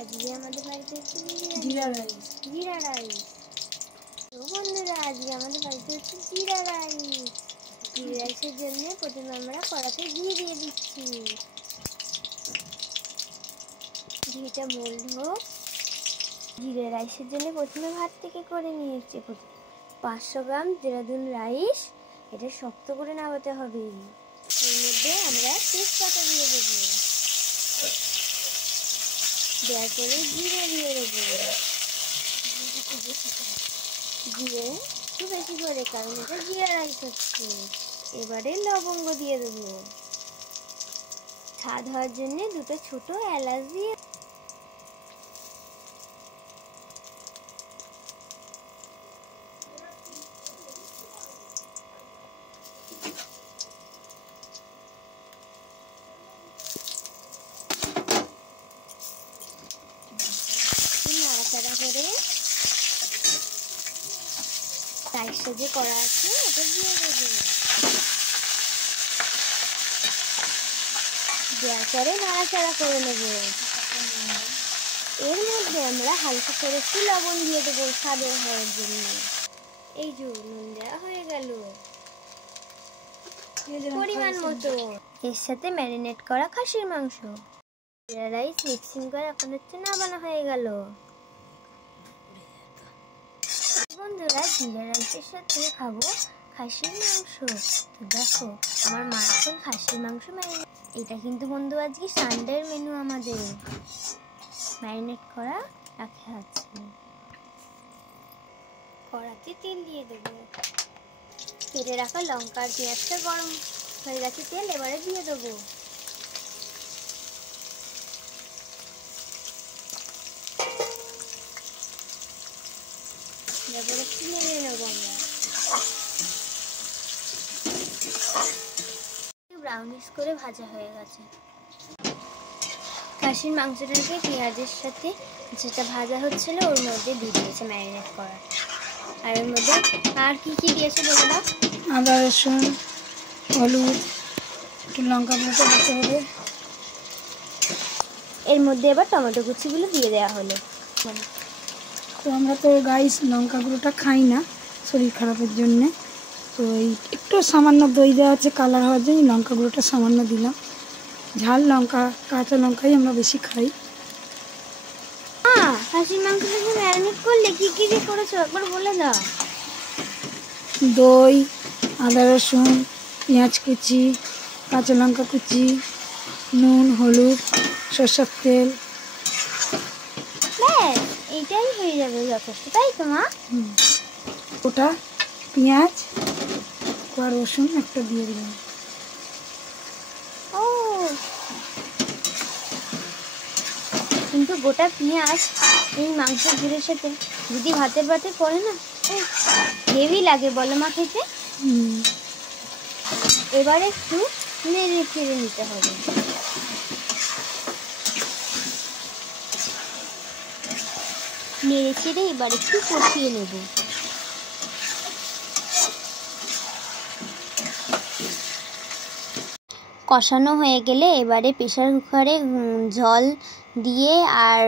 আজকে আমাদের বাড়িতে হচ্ছে জিরা রাইস। জিরা রাইস। তো বন্ধুরা, আজকে আমাদের বাড়িতে হচ্ছে জিরা রাইস। জিরা রাইসের জন্য প্রথমে আমরা কড়াতে ঘি দিয়ে দিচ্ছি। ঘিটা মোল্ড হোক। জিরা রাইসের জন্য প্রথমে ভাত থেকে করে নিয়েছি 500 গ্রাম দেরাদুন রাইস। এটা শক্ত করে নামাতে হবে। এর মধ্যে আমরা তেজপাতা দিয়ে দেবো, দেওয়ার পরে জিরে দিয়ে দেবো। জিরে একটু বেশি করে, কারণ এটা জিরা রাইস হচ্ছে। এবারে লবঙ্গ দিয়ে দেবো। স্বাদ হওয়ার জন্য 2টো ছোট এলাচ দিয়ে নাড়াচাড়া করে রাইসটা যে করা আছে ওটা দিয়ে দেবো। দেওয়ার পরে নাড়াচাড়া করে নেব। এর মধ্যে আমরা হালকা করে একটু লবণ দিয়ে দেবো স্বাদের হওয়ার জন্য। এই যে নুন দেওয়া হয়ে গেল পরিমাণ মতো। এর সাথে ম্যারিনেট করা খাসির মাংস, জিরা রাইস মিক্সিং করে এখন হচ্ছে নামানো হয়ে গেল। বন্ধুরা, জিরা রাইসের সাথে খাবো খাসির মাংস। তো দেখো, আমার মা এখন খাসির মাংস ম্যারিনেট। এটা কিন্তু বন্ধু আজকে সানডের মেনু আমাদের। ম্যারিনেট করা রাখা আছে। কড়াতে তেল দিয়ে দেবো। কেটে রাখা লঙ্কা আর পেঁয়াজটা গরম হয়ে গেছে, তেল এবারে দিয়ে দেবো। এবারে একটু নেড়ে নেবো আমরা। ব্রাউনিশ করে ভাজা হয়ে গেছে। খাসির মাংসটাকে পেঁয়াজের সাথে যেটা ভাজা হচ্ছিল ওর মধ্যে দিয়ে দিয়েছে ম্যারিনেট করা। আর এর মধ্যে আর কি কি দিয়েছে বলে দাও? আদা, রসুন, হলুদ, একটু লঙ্কা গুঁড়ো দিতে হবে। এর মধ্যে এবার টমেটো কুচিগুলো দিয়ে দেওয়া হলো। তো আমরা তো গাইস লঙ্কা গুঁড়োটা খাই না শরীর খারাপের জন্যে। তো এই একটু সামান্য দই দেওয়া আছে কালার হওয়ার জন্য লঙ্কা গুঁড়োটা সামান্য দিলাম। ঝাল লঙ্কা, কাঁচা লঙ্কাই আমরা বেশি খাই। খাসির মাংসটাকে ম্যারিনেট করলে কি কি দিয়ে করেছো একবার বলে দাও। দই, আদা রসুন, পেঁয়াজ কুচি, কাঁচা লঙ্কা কুচি, নুন, হলুদ, সরষের তেল। ব্যাস, এইটাই হয়ে যাবে যথেষ্ট, তাই তো মা? ওটা পেঁয়াজ আর রসুন একটা দিয়ে দিলাম। ও, কিন্তু গোটা পেঁয়াজ এই মাংসের ঝোলের সাথে যদি ভাতের পাতে পড়ে না, হেভি লাগে বলো মা খেতে। এবারে একটু নেড়ে চেড়ে নিতে হবে। নেড়ে চেড়ে এবার একটু কষিয়ে নেব। কষানো হয়ে গেলে এবারে প্রেসার কুকারে জল দিয়ে আর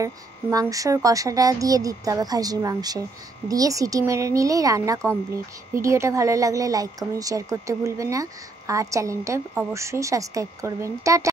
মাংসর কষাটা দিয়ে দিতে হবে। খাসির মাংসের দিয়ে সিটি মেরে নিলেই রান্না কমপ্লিট। ভিডিওটা ভালো লাগলে লাইক, কমেন্ট, শেয়ার করতে ভুলবেন না। আর চ্যানেলটা অবশ্যই সাবস্ক্রাইব করবেন। টাটা।